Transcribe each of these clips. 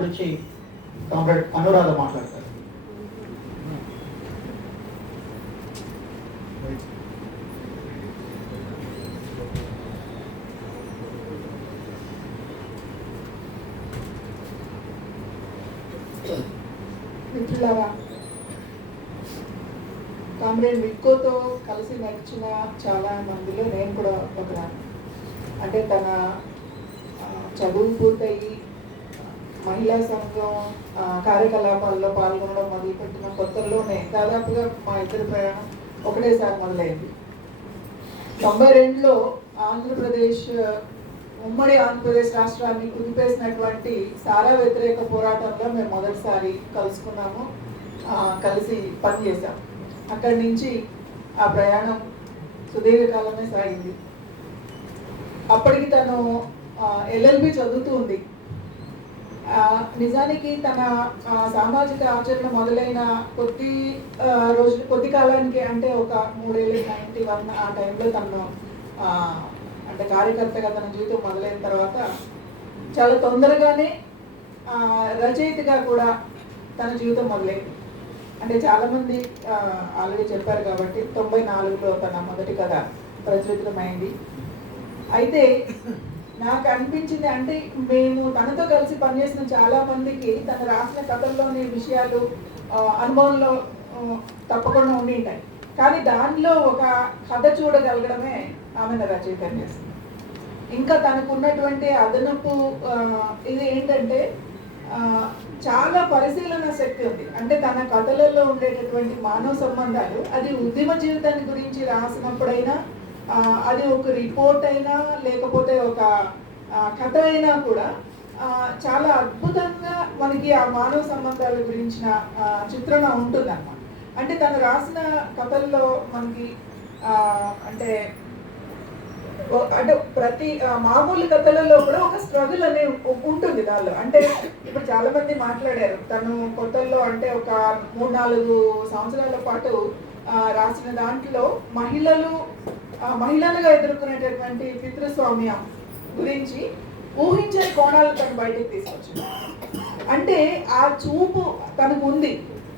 గురించి కామ్రేడ్ అనురాధ మాట్లాడతారు మిత్రులారా కామ్రేడ్ విక్కోతో కలిసి నడిచిన చాలా మందిలో నేను కూడా ఒకరాను అంటే తన చదువు పూర్తయి మహిళా సంఘం కార్యకలాపాల్లో పాల్గొనడం మొదలుపెట్టిన కొత్తల్లోనే దాదాపుగా మా ఇద్దరు ప్రయాణం ఒకటేసారి మొదలైంది తొంభై రెండులో ఆంధ్రప్రదేశ్ ఉమ్మడి ఆంధ్రప్రదేశ్ రాష్ట్రాన్ని కుదిపేసినటువంటి సారా వ్యతిరేక పోరాటంలో మేము మొదటిసారి కలుసుకున్నాము కలిసి పనిచేసాం అక్కడి నుంచి ఆ ప్రయాణం సుదీర్ఘకాలమే సాగింది అప్పటికి తను ఎల్ఎల్బి చదువుతూ ఉంది నిజానికి తన సామాజిక ఆచరణ మొదలైన కొద్ది రోజు కొద్ది కాలానికి అంటే ఒక మూడేళ్ళు నైంటీ వన్ ఆ టైంలో తను అంటే కార్యకర్తగా తన జీవితం మొదలైన తర్వాత చాలా తొందరగానే రచయితగా కూడా తన జీవితం మొదలైంది అంటే చాలామంది ఆల్రెడీ చెప్పారు కాబట్టి తొంభై నాలుగులో తన మొదటి కథ ప్రచురితమైంది అయితే నాకు అనిపించింది అంటే మేము తనతో కలిసి పనిచేసిన చాలా మందికి తను రాసిన కథల్లోని విషయాలు అనుభవంలో తప్పకుండా ఉండి ఉంటాయి కానీ దానిలో ఒక కథ చూడగలగడమే ఆమె రచయిత చేసింది ఇంకా తనకున్నటువంటి అదనపు ఇది ఏంటంటే చాలా పరిశీలన శక్తి ఉంది అంటే తన కథలలో ఉండేటటువంటి మానవ సంబంధాలు అది ఉద్యమ జీవితాన్ని గురించి రాసినప్పుడైనా అది ఒక రిపోర్ట్ అయినా లేకపోతే ఒక కథ అయినా కూడా చాలా అద్భుతంగా మనకి ఆ మానవ సంబంధాల గురించిన చిత్రణ ఉంటుందన్నమాట అంటే తను రాసిన కథల్లో మనకి అంటే అంటే ప్రతి మామూలు కథలలో కూడా ఒక స్ట్రగుల్ అనే ఉంటుంది దానిలో అంటే ఇప్పుడు చాలా మంది మాట్లాడారు తను కొత్తల్లో అంటే ఒక మూడు నాలుగు సంవత్సరాల పాటు రాసిన దాంట్లో మహిళలు మహిళలుగా ఎదుర్కొనేటటువంటి పితృస్వామ్యం గురించి ఊహించే కోణాలు తను బయటకు తీసుకొచ్చు అంటే ఆ చూపు తనకు ఉంది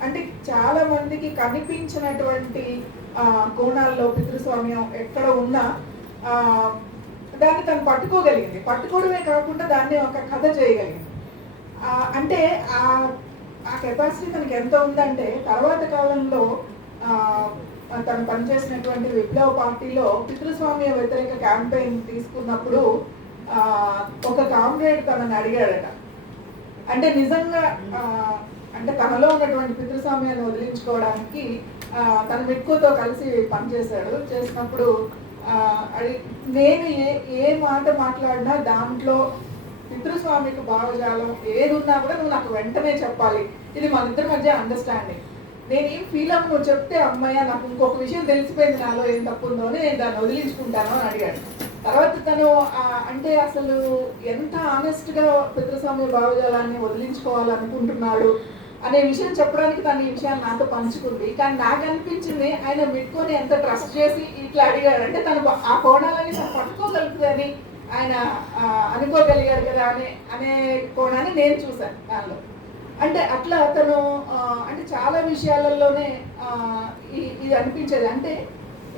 అంటే చాలా మందికి కనిపించినటువంటి కోణాల్లో పితృస్వామ్యం ఎక్కడ ఉన్నా దాన్ని తను పట్టుకోగలిగింది పట్టుకోవడమే కాకుండా దాన్ని ఒక కథ చేయగలిగింది అంటే ఆ కెపాసిటీ తనకి ఎంత ఉందంటే తర్వాత కాలంలో తను పనిచేసినటువంటి విప్లవ పార్టీలో పితృస్వామ్య వ్యతిరేక క్యాంపెయిన్ తీసుకున్నప్పుడు ఒక కామ్రేడ్ తనని అడిగాడట అంటే నిజంగా అంటే తనలో ఉన్నటువంటి పితృస్వామ్యాన్ని వదిలించుకోవడానికి తన మిట్కోతో కలిసి పనిచేశాడు చేసినప్పుడు అది నేను ఏ ఏ మాట మాట్లాడినా దాంట్లో పితృస్వామికి భావజాలం ఏది ఉన్నా కూడా నువ్వు నాకు వెంటనే చెప్పాలి ఇది మన ఇద్దరి మధ్య అండర్స్టాండింగ్ ఏం ఫీల్ అవ్వను చెప్తే అమ్మాయ నాకు ఇంకొక విషయం తెలిసిపోయింది నాలో ఏం తప్పు ఉందో నేను దాన్ని వదిలించుకుంటాను అని అడిగాడు తర్వాత తను అంటే అసలు ఎంత ఆనెస్ట్గా పితృస్వామి భావజాలాన్ని వదిలించుకోవాలనుకుంటున్నాడు అనే విషయం చెప్పడానికి తను ఈ విషయాన్ని నాతో పంచుకుంది కానీ నాకు అనిపించింది ఆయన మిట్టుకొని ఎంత ట్రస్ట్ చేసి ఇట్లా అంటే తను ఆ కోణాలని తను పట్టుకోగలుగుతుందని ఆయన అనుకోగలిగాడు కదా అనే అనే కోణాన్ని నేను చూశాను దానిలో అంటే అట్లా అతను అంటే చాలా విషయాలలోనే ఇది అనిపించేది అంటే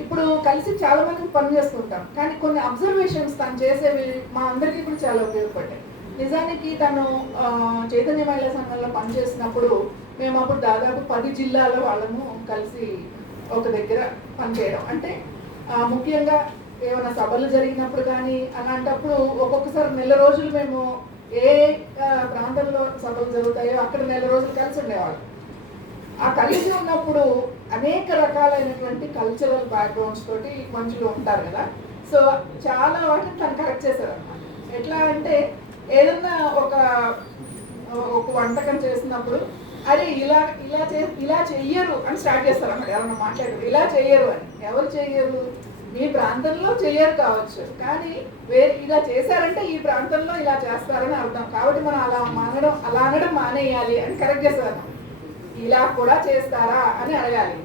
ఇప్పుడు కలిసి చాలా మందికి పని చేసుకుంటాం కానీ కొన్ని అబ్జర్వేషన్స్ తను చేసేవి మా అందరికీ కూడా చాలా ఉపయోగపడ్డాయి నిజానికి తను చైతన్య మహిళా సంఘంలో పనిచేసినప్పుడు మేము అప్పుడు దాదాపు పది జిల్లాల వాళ్ళము కలిసి ఒక దగ్గర పనిచేయడం అంటే ముఖ్యంగా ఏమైనా సభలు జరిగినప్పుడు కానీ అలాంటప్పుడు ఒక్కొక్కసారి నెల రోజులు మేము ఏ ప్రాంతంలో సభలు జరుగుతాయో అక్కడ నెల రోజులు కలిసి ఉండేవాళ్ళు ఆ కలిసి ఉన్నప్పుడు అనేక రకాలైనటువంటి కల్చరల్ బ్యాక్గ్రౌండ్స్ తోటి మనుషులు ఉంటారు కదా సో చాలా వాటిని తను కరెక్ట్ చేశారు అన్నమాట ఎట్లా అంటే ఏదన్నా ఒక ఒక వంటకం చేసినప్పుడు అరే ఇలా ఇలా చే ఇలా చెయ్యరు అని స్టార్ట్ చేస్తారు అన్నమాట ఎవరన్నా మాట్లాడారు ఇలా చెయ్యరు అని ఎవరు చెయ్యరు మీ ప్రాంతంలో చేయరు కావచ్చు కానీ వేరే ఇలా చేశారంటే ఈ ప్రాంతంలో ఇలా చేస్తారని అర్థం కాబట్టి మనం అలా మానడం అలా అనడం మానేయాలి అని కరెక్ట్ చేశాను ఇలా కూడా చేస్తారా అని అడగాలి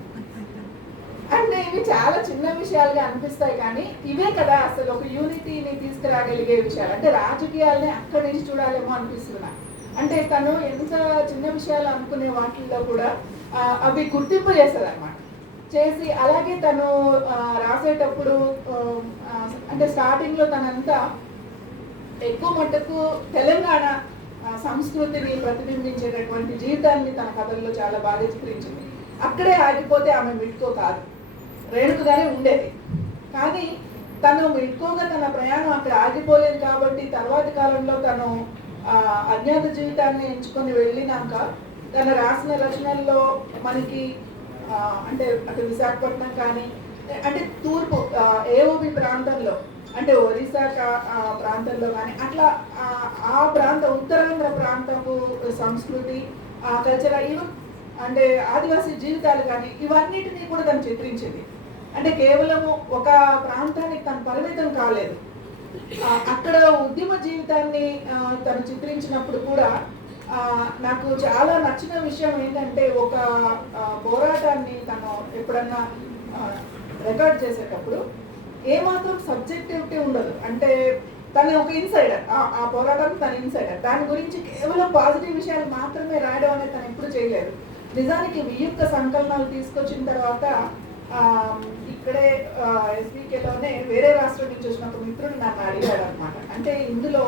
అంటే ఇవి చాలా చిన్న విషయాలుగా అనిపిస్తాయి కానీ ఇవే కదా అసలు ఒక యూనిటీని తీసుకురాగలిగే విషయాలు అంటే రాజకీయాలని అక్కడి నుంచి చూడాలేమో అనిపిస్తున్నా అంటే తను ఎంత చిన్న విషయాలు అనుకునే వాటిల్లో కూడా అవి గుర్తింపు చేస్తుంది చేసి అలాగే తను రాసేటప్పుడు అంటే స్టార్టింగ్లో తనంతా ఎక్కువ మటుకు తెలంగాణ సంస్కృతిని ప్రతిబింబించేటటువంటి జీవితాన్ని తన కథల్లో చాలా బాగా చిత్రించింది అక్కడే ఆగిపోతే ఆమె మిట్కో కాదు రేణుకగానే ఉండేది కానీ తను మిట్కోగా తన ప్రయాణం అక్కడ ఆగిపోలేదు కాబట్టి తర్వాతి కాలంలో తను అజ్ఞాత జీవితాన్ని ఎంచుకొని వెళ్ళినాక తను రాసిన రచనల్లో మనకి అంటే అటు విశాఖపట్నం కానీ అంటే తూర్పు ఏఓబి ప్రాంతంలో అంటే ఒరిస్సా ప్రాంతంలో కానీ అట్లా ఆ ప్రాంత ఉత్తరాంధ్ర ప్రాంతపు సంస్కృతి కల్చర్ ఇవి అంటే ఆదివాసీ జీవితాలు కానీ ఇవన్నిటినీ కూడా తను చిత్రించింది అంటే కేవలము ఒక ప్రాంతానికి తను పరిమితం కాలేదు అక్కడ ఉద్యమ జీవితాన్ని తను చిత్రించినప్పుడు కూడా నాకు చాలా నచ్చిన విషయం ఏంటంటే ఒక పోరాటాన్ని తను ఎప్పుడన్నా రికార్డ్ చేసేటప్పుడు ఏమాత్రం సబ్జెక్టివిటీ ఉండదు అంటే తను ఒక ఇన్సైడర్ ఆ పోరాటం తన ఇన్సైడర్ దాని గురించి కేవలం పాజిటివ్ విషయాలు మాత్రమే రాయడం అనేది తను ఎప్పుడు చేయలేదు నిజానికి వియుక్త సంకలనాలు తీసుకొచ్చిన తర్వాత ఇక్కడే ఎస్బీకేలోనే వేరే రాష్ట్రం నుంచి వచ్చిన ఒక మిత్రుడు నన్ను అడిగాడు అనమాట అంటే ఇందులో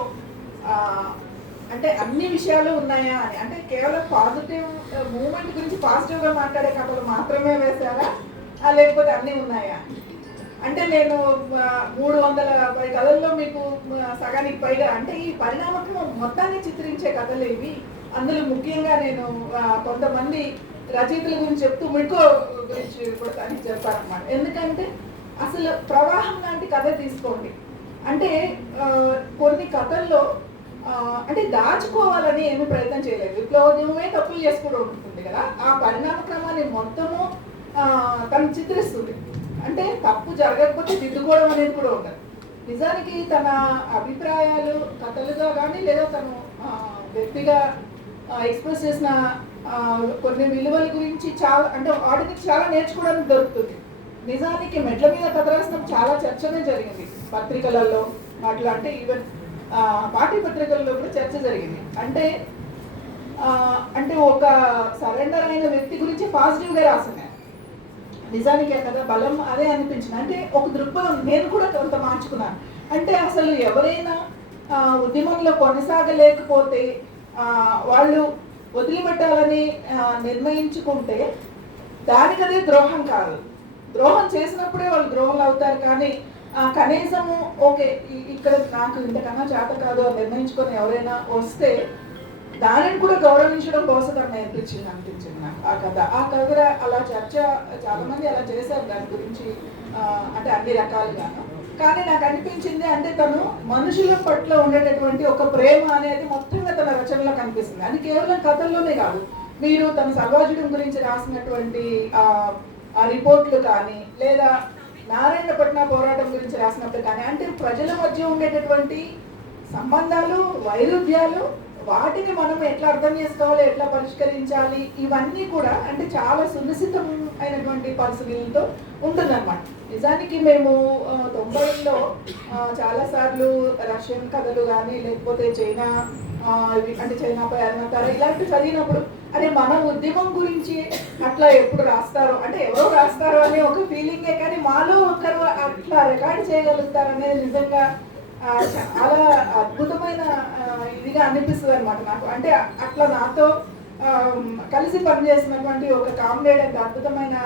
అంటే అన్ని విషయాలు ఉన్నాయా అని అంటే కేవలం పాజిటివ్ మూమెంట్ uh, గురించి పాజిటివ్గా మాట్లాడే కథలు మాత్రమే వేశారా లేకపోతే అన్నీ ఉన్నాయా అంటే నేను మూడు వందల పది కథల్లో మీకు సగానికి పైగా అంటే ఈ పరిణామకం మొత్తాన్ని చిత్రించే కథలు అందులో ముఖ్యంగా నేను కొంతమంది రచయితల గురించి చెప్తూ మిడ్కో గురించి కూడా అని చెప్తానమాట ఎందుకంటే అసలు ప్రవాహం లాంటి కథ తీసుకోండి అంటే కొన్ని కథల్లో అంటే దాచుకోవాలని ఏమి ప్రయత్నం చేయలేదు విప్లవోద్యమమే తప్పులు చేసుకోవడం ఉంటుంది కదా ఆ పరిణామ క్రమాన్ని మొత్తము తను చిత్రిస్తుంది అంటే తప్పు జరగకపోతే దిద్దుకోవడం అనేది కూడా ఉంటుంది నిజానికి తన అభిప్రాయాలు కథలుగా కానీ లేదా తను వ్యక్తిగా ఎక్స్ప్రెస్ చేసిన కొన్ని విలువల గురించి చాలా అంటే వాటికి చాలా నేర్చుకోవడానికి దొరుకుతుంది నిజానికి మెట్ల మీద కథ రాసిన చాలా చర్చనే జరిగింది పత్రికలలో అట్లా అంటే ఈవెన్ పార్టీ పత్రికల్లో కూడా చర్చ జరిగింది అంటే అంటే ఒక సరెండర్ అయిన వ్యక్తి గురించి పాజిటివ్గా రాసింది నిజానికే కదా బలం అదే అనిపించింది అంటే ఒక దృక్పథం నేను కూడా కొంత మార్చుకున్నాను అంటే అసలు ఎవరైనా ఉద్యమంలో కొనసాగలేకపోతే వాళ్ళు వదిలిపెట్టాలని నిర్ణయించుకుంటే దానికదే ద్రోహం కాదు ద్రోహం చేసినప్పుడే వాళ్ళు ద్రోహం అవుతారు కానీ కనీసము ఓకే ఇక్కడ నాకు ఇంతకన్నా చేత కాదు నిర్ణయించుకొని ఎవరైనా వస్తే దానిని కూడా గౌరవించడం బహుశతం నేర్పించింది అనిపించింది నాకు ఆ కథ ఆ కథ అలా చర్చ చాలా మంది అలా చేశారు దాని గురించి అంటే అన్ని రకాలుగా కానీ నాకు అనిపించింది అంటే తను మనుషుల పట్ల ఉండేటటువంటి ఒక ప్రేమ అనేది మొత్తంగా తన రచనలో కనిపిస్తుంది అది కేవలం కథల్లోనే కాదు మీరు తన సర్వాజుడం గురించి రాసినటువంటి ఆ రిపోర్ట్లు కానీ లేదా నారాయణపట్న పోరాటం గురించి రాసినప్పుడు కానీ అంటే ప్రజల మధ్య ఉండేటటువంటి సంబంధాలు వైరుధ్యాలు వాటిని మనం ఎట్లా అర్థం చేసుకోవాలి ఎట్లా పరిష్కరించాలి ఇవన్నీ కూడా అంటే చాలా సునిశ్చితం అయినటువంటి పరిస్థితులతో ఉంటుందన్నమాట నిజానికి మేము తొంభైలో చాలాసార్లు రష్యన్ కథలు కానీ లేకపోతే చైనా అంటే చైనా పోయారు ఇలాంటి చదివినప్పుడు అదే మన ఉద్యమం గురించి అట్లా ఎప్పుడు రాస్తారు అంటే ఎవరో రాస్తారు అనే ఒక ఫీలింగే కానీ మాలో ఒకరు అట్లా రికార్డ్ చేయగలుగుతారు అనేది నిజంగా చాలా అద్భుతమైన ఇదిగా అనిపిస్తుంది అనమాట నాకు అంటే అట్లా నాతో కలిసి పనిచేసినటువంటి ఒక కామ్రేడ్ అంత అద్భుతమైన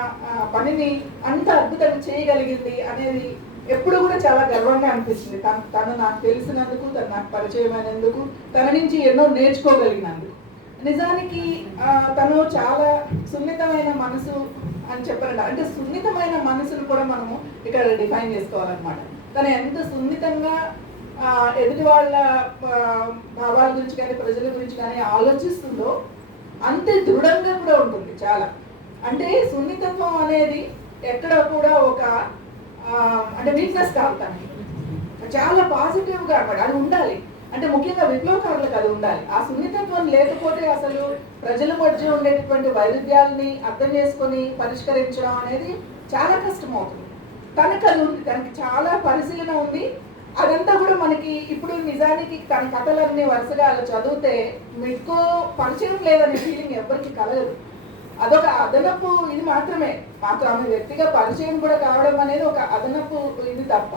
పనిని అంత అద్భుతంగా చేయగలిగింది అనేది ఎప్పుడు కూడా చాలా గర్వంగా అనిపిస్తుంది తను తను నాకు తెలిసినందుకు తను నాకు పరిచయమైనందుకు తన నుంచి ఎన్నో నేర్చుకోగలిగినందుకు నిజానికి తను చాలా సున్నితమైన మనసు అని చెప్పాలండి అంటే సున్నితమైన మనసును కూడా మనము ఇక్కడ డిఫైన్ చేసుకోవాలన్నమాట తను ఎంత సున్నితంగా ఎదుటి వాళ్ళ భావాల గురించి కానీ ప్రజల గురించి కానీ ఆలోచిస్తుందో అంతే దృఢంగా కూడా ఉంటుంది చాలా అంటే సున్నితత్వం అనేది ఎక్కడ కూడా ఒక అంటే వీక్నెస్ కాదు తనకి చాలా పాజిటివ్గా అనమాట అది ఉండాలి అంటే ముఖ్యంగా విప్లవకారులకు అది ఉండాలి ఆ సున్నితత్వం లేకపోతే అసలు ప్రజల మధ్య ఉండేటటువంటి వైరుధ్యాలని అర్థం చేసుకొని పరిష్కరించడం అనేది చాలా కష్టం అవుతుంది తనకు అది ఉంది తనకి చాలా పరిశీలన ఉంది అదంతా కూడా మనకి ఇప్పుడు నిజానికి తన కథలన్నీ వరుసగా అలా చదివితే మీకు పరిచయం లేదనే ఫీలింగ్ ఎవరికి కలగదు అదొక అదనపు ఇది మాత్రమే మాకు ఆమె వ్యక్తిగా పరిచయం కూడా కావడం అనేది ఒక అదనపు ఇది తప్ప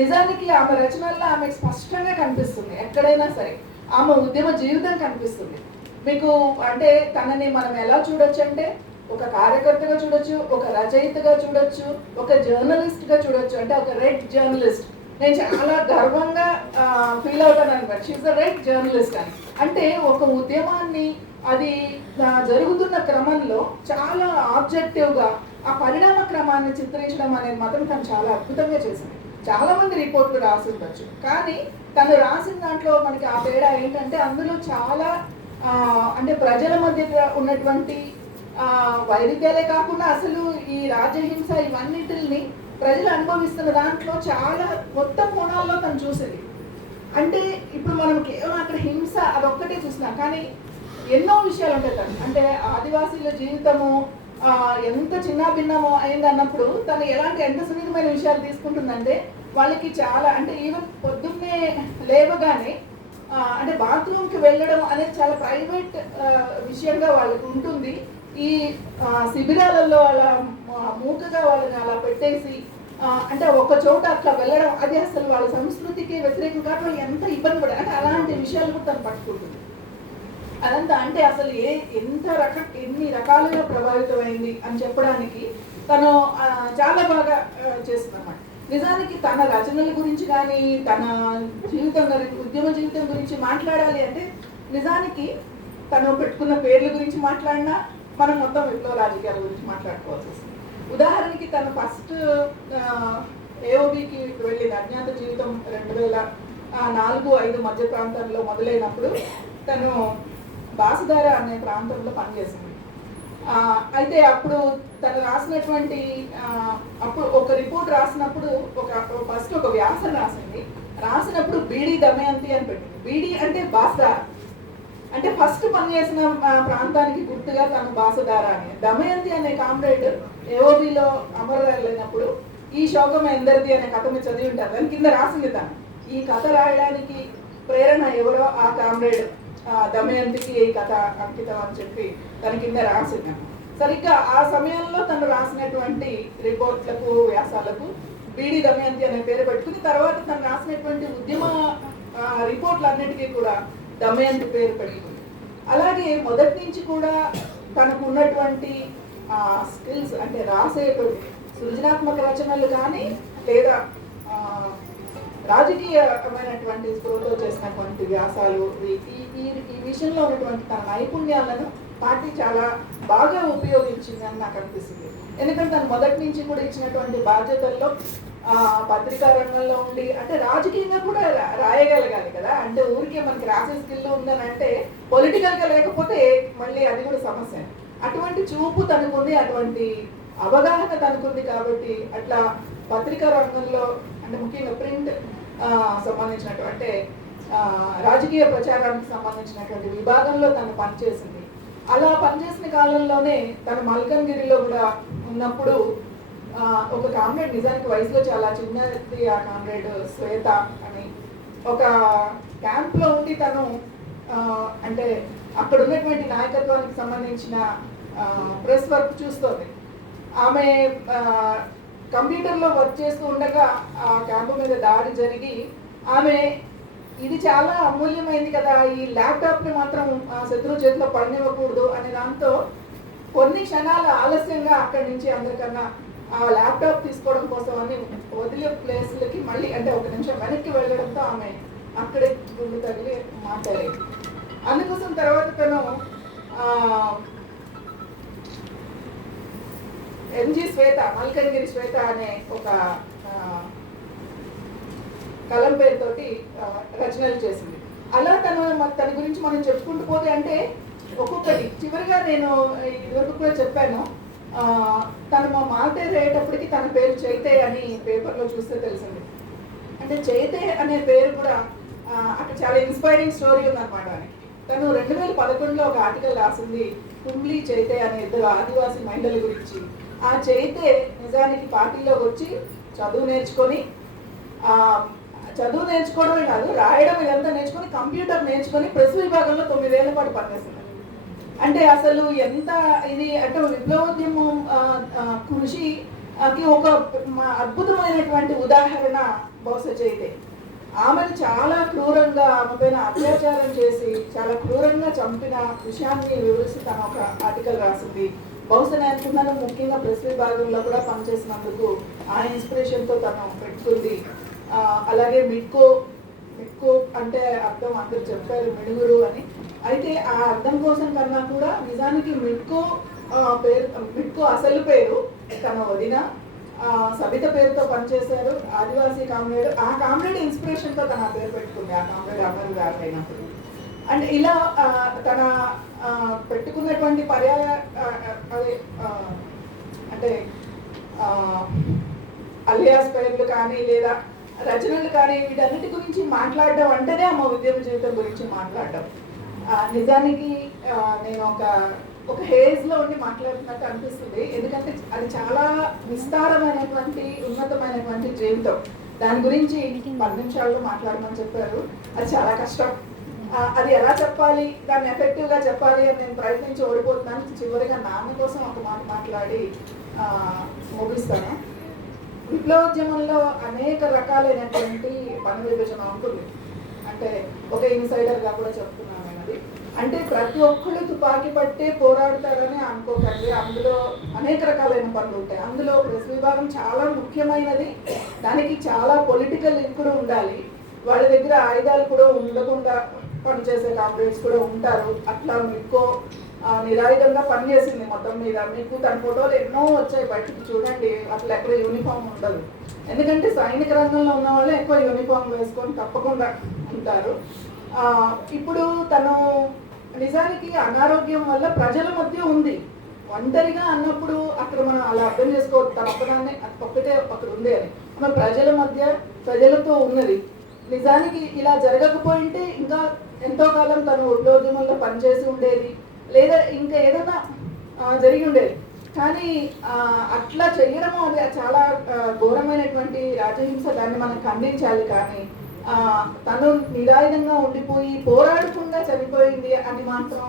నిజానికి ఆమె రచనల్లో ఆమె స్పష్టంగా కనిపిస్తుంది ఎక్కడైనా సరే ఆమె ఉద్యమ జీవితం కనిపిస్తుంది మీకు అంటే తనని మనం ఎలా చూడొచ్చు అంటే ఒక కార్యకర్తగా చూడొచ్చు ఒక రచయితగా చూడొచ్చు ఒక జర్నలిస్ట్గా చూడొచ్చు అంటే ఒక రెడ్ జర్నలిస్ట్ నేను చాలా గర్వంగా ఫీల్ అవుతాను అనమాట షీఈ్ ద రెడ్ జర్నలిస్ట్ అని అంటే ఒక ఉద్యమాన్ని అది జరుగుతున్న క్రమంలో చాలా ఆబ్జెక్టివ్గా ఆ పరిణామ క్రమాన్ని చిత్రించడం అనేది మాత్రం తను చాలా అద్భుతంగా చేసింది చాలా మంది రిపోర్ట్లు రాసి ఉండొచ్చు కానీ తను రాసిన దాంట్లో మనకి ఆ తేడా ఏంటంటే అందులో చాలా అంటే ప్రజల మధ్య ఉన్నటువంటి వైరుధ్యాలే కాకుండా అసలు ఈ రాజహింస ఇవన్నిటిని ప్రజలు అనుభవిస్తున్న దాంట్లో చాలా కొత్త కోణాల్లో తను చూసింది అంటే ఇప్పుడు మనం కేవలం అక్కడ హింస అదొక్కటే చూసినా కానీ ఎన్నో విషయాలు ఉంటాయి తను అంటే ఆదివాసీల జీవితము ఎంత చిన్న భిన్నమో అయింది అన్నప్పుడు తను ఎలాంటి ఎంత సున్నితమైన విషయాలు తీసుకుంటుందంటే వాళ్ళకి చాలా అంటే ఈవెన్ పొద్దున్నే లేవగానే అంటే బాత్రూమ్కి వెళ్ళడం అనేది చాలా ప్రైవేట్ విషయంగా వాళ్ళకి ఉంటుంది ఈ శిబిరాలలో అలా మూకగా వాళ్ళని అలా పెట్టేసి అంటే ఒక చోట అట్లా వెళ్ళడం అది అసలు వాళ్ళ సంస్కృతికి వ్యతిరేకం కాబట్టి ఎంత ఇబ్బంది పడే అంటే అలాంటి విషయాలు కూడా తను పట్టుకుంటుంది అదంతా అంటే అసలు ఏ ఎంత రక ఎన్ని రకాలుగా ప్రభావితమైంది అని చెప్పడానికి తను చాలా బాగా చేస్తుందన్నమాట నిజానికి తన రచనల గురించి కానీ తన జీవితం గురించి ఉద్యమ జీవితం గురించి మాట్లాడాలి అంటే నిజానికి తను పెట్టుకున్న పేర్ల గురించి మాట్లాడినా మనం మొత్తం విప్లవ రాజకీయాల గురించి మాట్లాడుకోవాల్సి వస్తుంది ఉదాహరణకి తను ఫస్ట్ ఏఓబికి వెళ్ళిన అజ్ఞాత జీవితం రెండు వేల నాలుగు ఐదు మధ్య ప్రాంతంలో మొదలైనప్పుడు తను బాసుధార అనే ప్రాంతంలో పనిచేసింది అయితే అప్పుడు తను రాసినటువంటి అప్పుడు ఒక రిపోర్ట్ రాసినప్పుడు ఒక ఫస్ట్ ఒక వ్యాసం రాసింది రాసినప్పుడు బీడీ దమయంతి అని పెట్టింది బీడీ అంటే బాసుధార అంటే ఫస్ట్ పనిచేసిన ప్రాంతానికి గుర్తుగా తను బాసుధార అని దమయంతి అనే కామ్రేడ్ ఏఓబిలో అమరు ఈ శోకం ఎందరిది అనే కథ మీరు చదివి ఉంటారు దాని కింద రాసింది తను ఈ కథ రాయడానికి ప్రేరణ ఎవరో ఆ కామ్రేడ్ దమయంతికి ఈ కథ అంకితం అని చెప్పి తన కింద రాసిందాము సరిగ్గా ఆ సమయంలో తను రాసినటువంటి రిపోర్ట్లకు వ్యాసాలకు బీడి దమయంతి అనే పేరు పెట్టుకుని తర్వాత తను రాసినటువంటి ఉద్యమ రిపోర్ట్లన్నిటికీ కూడా దమయంతి పేరు పెట్టుకుంది అలాగే మొదటి నుంచి కూడా తనకు ఉన్నటువంటి స్కిల్స్ అంటే రాసే సృజనాత్మక రచనలు కానీ లేదా రాజకీయ రకమైనటువంటి స్పృహతో చేసినటువంటి వ్యాసాలు ఈ ఈ విషయంలో ఉన్నటువంటి తన నైపుణ్యాలను పార్టీ చాలా బాగా ఉపయోగించిందని నాకు అనిపిస్తుంది ఎందుకంటే తను మొదటి నుంచి కూడా ఇచ్చినటువంటి బాధ్యతల్లో పత్రికా రంగంలో ఉండి అంటే రాజకీయంగా కూడా రాయగలగాలి కదా అంటే ఊరికే మనకి రాసే స్కిల్ ఉందని అంటే పొలిటికల్గా లేకపోతే మళ్ళీ అది కూడా సమస్య అటువంటి చూపు తనకుంది అటువంటి అవగాహన తనకుంది కాబట్టి అట్లా పత్రికా రంగంలో అంటే ముఖ్యంగా ప్రింట్ సంబంధించినటువంటి అంటే రాజకీయ ప్రచారానికి సంబంధించినటువంటి విభాగంలో తను పనిచేసింది అలా పనిచేసిన కాలంలోనే తను మల్కన్గిరిలో కూడా ఉన్నప్పుడు ఒక కామ్రేడ్ నిజానికి వయసులో చాలా చిన్నది ఆ కామ్రేడ్ శ్వేత అని ఒక క్యాంప్లో ఉండి తను అంటే అక్కడ ఉన్నటువంటి నాయకత్వానికి సంబంధించిన ప్రెస్ వర్క్ చూస్తుంది ఆమె కంప్యూటర్లో వర్క్ చేస్తూ ఉండగా ఆ క్యాంపు మీద దాడి జరిగి ఆమె ఇది చాలా అమూల్యమైంది కదా ఈ ల్యాప్టాప్ని మాత్రం శత్రువు చేతిలో పడనివ్వకూడదు అనే దాంతో కొన్ని క్షణాల ఆలస్యంగా అక్కడి నుంచి అందరికన్నా ఆ ల్యాప్టాప్ తీసుకోవడం కోసం అని వదిలే ప్లేస్లకి మళ్ళీ అంటే ఒక నిమిషం వెనక్కి వెళ్ళడంతో ఆమె అక్కడే గుండు తగిలి మాట్లాడేది అందుకోసం తర్వాత ఎంజి శ్వేత మల్కంగిరి శ్వేత అనే ఒక కలం పేరుతో రచనలు చేసింది అలా తన తన గురించి మనం చెప్పుకుంటూ పోతే అంటే ఒక్కొక్కటి చివరిగా నేను ఇదివరకు కూడా చెప్పాను తను మా మాతే రేటప్పటికి తన పేరు చైతే అని పేపర్లో చూస్తే తెలిసింది అంటే చైతే అనే పేరు కూడా అక్కడ చాలా ఇన్స్పైరింగ్ స్టోరీ ఉందన్నమాట ఆయనకి తను రెండు వేల పదకొండులో ఒక ఆర్టికల్ రాసింది కుంబ్లీ చైతే అనే ఇద్దరు ఆదివాసీ మహిళల గురించి ఆ చైతే నిజానికి పార్టీలోకి వచ్చి చదువు నేర్చుకొని చదువు నేర్చుకోవడమే కాదు రాయడం ఇదంతా నేర్చుకొని కంప్యూటర్ నేర్చుకొని ప్రెస్ విభాగంలో తొమ్మిదేళ్ల పాటు పనిచేస్తున్నారు అంటే అసలు ఎంత ఇది అంటే విప్లవోద్యమం కృషికి ఒక అద్భుతమైనటువంటి ఉదాహరణ బహుశా చేయితే ఆమెను చాలా క్రూరంగా ఆమె పైన అత్యాచారం చేసి చాలా క్రూరంగా చంపిన విషయాన్ని వివరిస్తూ తన ఒక ఆర్టికల్ రాసింది బహుశా అనుకున్నాను ముఖ్యంగా ప్రెస్ విభాగంలో కూడా పనిచేసినందుకు ఆ ఇన్స్పిరేషన్తో తను పెట్టుకుంది అలాగే మిడ్కో మిడ్కో అంటే అర్థం అందరు చెప్పారు మెడుగురు అని అయితే ఆ అర్థం కోసం కన్నా కూడా నిజానికి మిడ్కో పేరు మిడ్కో అసలు పేరు తన వదిన సబిత పేరుతో పనిచేశారు ఆదివాసీ కామ్రేడ్ ఆ కామ్రేడ్ ఇన్స్పిరేషన్తో తన పేరు పెట్టుకుంది ఆ కామ్రేడ్ అమర్ గారు అయినప్పుడు అండ్ ఇలా తన పెట్టుకున్నటువంటి పర్యాయ అంటే అలియాస్ పేర్లు కానీ లేదా రచనలు కానీ వీటన్నిటి గురించి మాట్లాడడం అంటేనే మా ఉద్యమ జీవితం గురించి మాట్లాడడం నిజానికి నేను ఒక ఒక హేజ్లో ఉండి మాట్లాడుతున్నట్టు అనిపిస్తుంది ఎందుకంటే అది చాలా విస్తారమైనటువంటి ఉన్నతమైనటువంటి జీవితం దాని గురించి పది నిమిషాల్లో మాట్లాడమని చెప్పారు అది చాలా కష్టం అది ఎలా చెప్పాలి దాన్ని ఎఫెక్టివ్గా చెప్పాలి అని నేను ప్రయత్నించి ఓడిపోతున్నాను చివరిగా నాన్న కోసం ఒక మాట మాట్లాడి ముగిస్తాను విప్లవోద్యమంలో అనేక రకాలైనటువంటి పని విభజన ఉంటుంది అంటే ఒక ఇన్సైడర్గా కూడా చెప్తున్నాను అన్నది అంటే ప్రతి ఒక్కళ్ళు తుపాకీ పట్టే పోరాడతారని అనుకోకండి అందులో అనేక రకాలైన పనులు ఉంటాయి అందులో ప్రెస్ విభాగం చాలా ముఖ్యమైనది దానికి చాలా పొలిటికల్ లింక్ కూడా ఉండాలి వాళ్ళ దగ్గర ఆయుధాలు కూడా ఉండకుండా పనిచేసే కాంప్లైంట్స్ కూడా ఉంటారు అట్లా మీకు నిరాయుధంగా పనిచేసింది మొత్తం మీద మీకు తన ఫోటోలు ఎన్నో వచ్చాయి బయటకు చూడండి అట్లా ఎక్కడ యూనిఫామ్ ఉండదు ఎందుకంటే సైనిక రంగంలో ఉన్న వాళ్ళు ఎక్కువ యూనిఫామ్ వేసుకొని తప్పకుండా ఉంటారు ఇప్పుడు తను నిజానికి అనారోగ్యం వల్ల ప్రజల మధ్య ఉంది ఒంటరిగా అన్నప్పుడు అక్కడ మనం అలా అర్థం చేసుకోవచ్చు తన అది ఒక్కటే అక్కడ ఉంది అని మన ప్రజల మధ్య ప్రజలతో ఉన్నది నిజానికి ఇలా జరగకపోయింటే ఇంకా ఎంతో కాలం తను ఉద్యోగంలో పనిచేసి ఉండేది లేదా ఇంకా ఏదైనా జరిగి ఉండేది కానీ అట్లా చెయ్యడం అది చాలా ఘోరమైనటువంటి రాజహింస దాన్ని మనం ఖండించాలి కానీ తను నిరాయుధంగా ఉండిపోయి పోరాడకుండా చనిపోయింది అని మాత్రం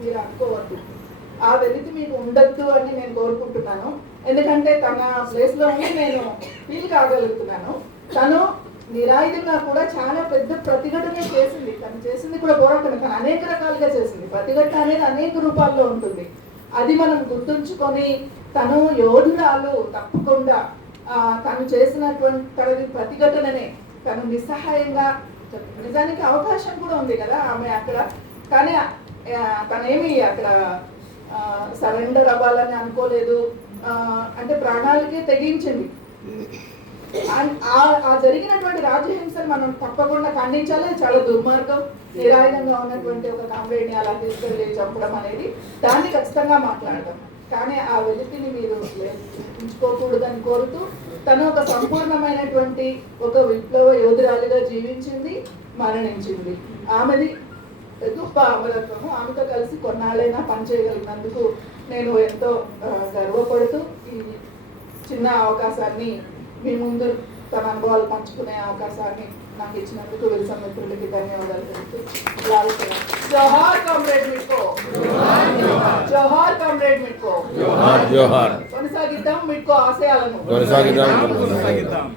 మీరు అనుకోవద్దు ఆ వెలితి మీకు ఉండద్దు అని నేను కోరుకుంటున్నాను ఎందుకంటే తన ప్లేస్లో ఉండి నేను ఫీల్ కాగలుగుతున్నాను తను నిరాయుధంగా కూడా చాలా పెద్ద ప్రతిఘటన చేసింది తను చేసింది కూడా పోరాటం కానీ అనేక రకాలుగా చేసింది ప్రతిఘటన అనేది అనేక రూపాల్లో ఉంటుంది అది మనం గుర్తుంచుకొని తను యోధురాలు తప్పకుండా తను చేసినటువంటి ప్రతిఘటననే తను నిస్సహాయంగా నిజానికి అవకాశం కూడా ఉంది కదా ఆమె అక్కడ కానీ తనేమి అక్కడ సరెండర్ అవ్వాలని అనుకోలేదు అంటే ప్రాణాలకే తెగించింది ఆ జరిగినటువంటి రాజహింసను మనం తప్పకుండా ఖండించాలి చాలా దుర్మార్గం నిరాయుధంగా ఉన్నటువంటి ఒక కామ్రేడ్ని అలా తీసుకెళ్ళి చంపడం అనేది దాన్ని ఖచ్చితంగా మాట్లాడటం కానీ ఆ వెలితిని మీరు ఉంచుకోకూడదని కోరుతూ తను ఒక సంపూర్ణమైనటువంటి ఒక విప్లవ యోధురాలుగా జీవించింది మరణించింది ఆమెది గొప్ప అమరత్వము ఆమెతో కలిసి కొన్నాళ్ళైనా పనిచేయగలిగినందుకు నేను ఎంతో గర్వపడుతూ ఈ చిన్న అవకాశాన్ని మీ ముందు తన అనుభవాలు పంచుకునే అవకాశాన్ని నాకు ఇచ్చినందుకు వెలిసిన మిత్రులకి ధన్యవాదాలు తెలుపుతూ జోహార్ కామ్రేడ్ మిట్కో జోహార్ కామ్రేడ్ మిట్కో జోహార్ జోహార్ కొనసాగిద్దాం మిట్కో ఆశయాలను కొనసాగిద్దాం కొనసాగిద్దాం